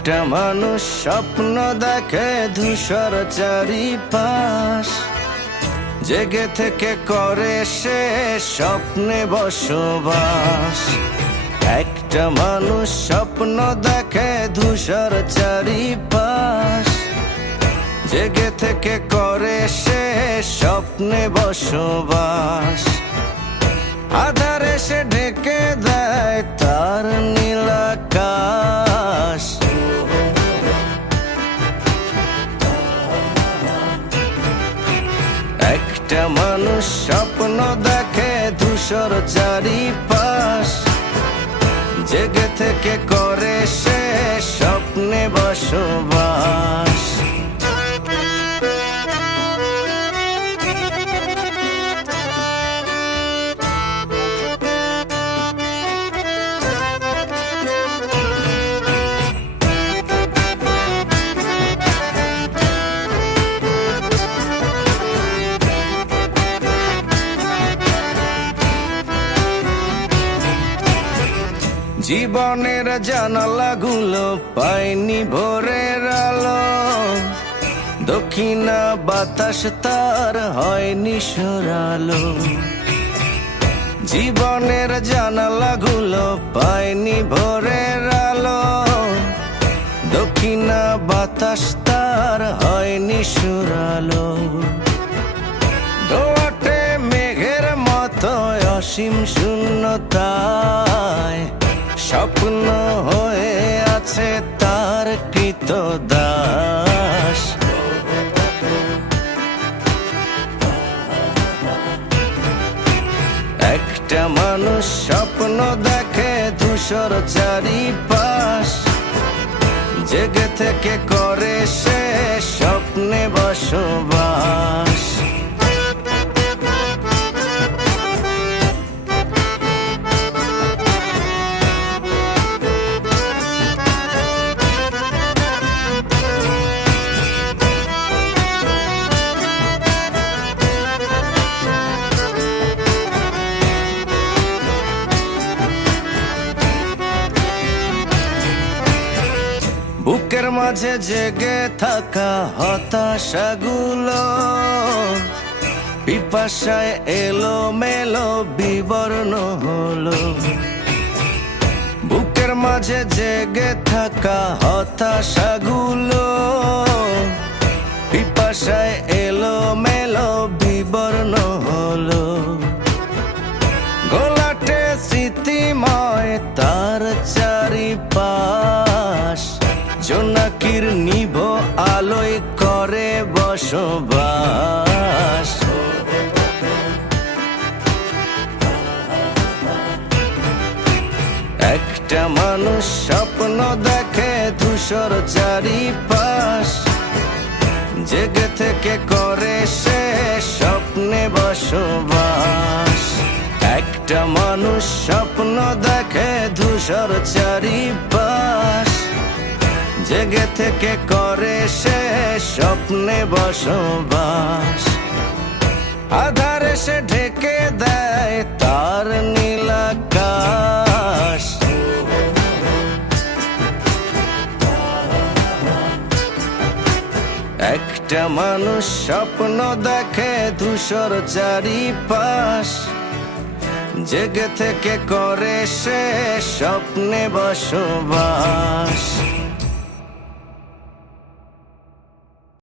একটা মানুষ স্বপ্ন দেখে ধূসর চারিপাশ। জেগে থেকে করে সে স্বপ্নে বসবাস। একটা মানুষ স্বপ্ন দেখে ধূসর চারিপাশ। জেগে থেকে করে সে স্বপ্নে বসবাস। আধারে সে ঢেকে একটা মানুষ স্বপ্ন দেখে ধূসর চারিপাশ। জেগে থেকে করে সে স্বপ্নে বসবাস। জীবনের জানালাগুলো পায়নি ভোরের আলো। দক্ষিণা বাতাস তার হয়নি সরালো। জীবনের জানালাগুলো পায়নি ভোরের আলো। দক্ষিণা বাতাস তার হয়নি সুরালো। দোয়াটে মেঘের মতো অসীম শূন্যতায় স্বপ্ন হয়ে আছে তার কৃত দাস একটা মানুষ স্বপ্ন দেখে ধূসর চারিপাশ। জেগে থেকে করে সে স্বপ্নে বসবাস। বুকের মাঝে জেগে থাকা হতাশাগুলো পিপাসায় এলো মেলো বিবর্ণ হলো। বুকের মাঝে জেগে থাকা হতাশাগুলো পিপাসায় এলো মেলো বিবর্ণ হলো। গোলাটে স্মৃতিময় তার চারিপাশ জোনাকির নিভ আলোয় করে বসবাস। একটা মানুষ স্বপ্ন দেখে ধূসর চারিপাশ। জেগে থেকে করে সে স্বপ্নে বসবাস। একটা মানুষ স্বপ্ন দেখে ধূসর চারিপাশ। জেগে থেকে করে সে স্বপ্নে বসবাস। আধারে সে ঢেকে দেয় তার নীলাকাশ একটা মানুষ স্বপ্ন দেখে ধূসর চারিপাশ। জেগে থেকে করে সে স্বপ্নে বসবাস।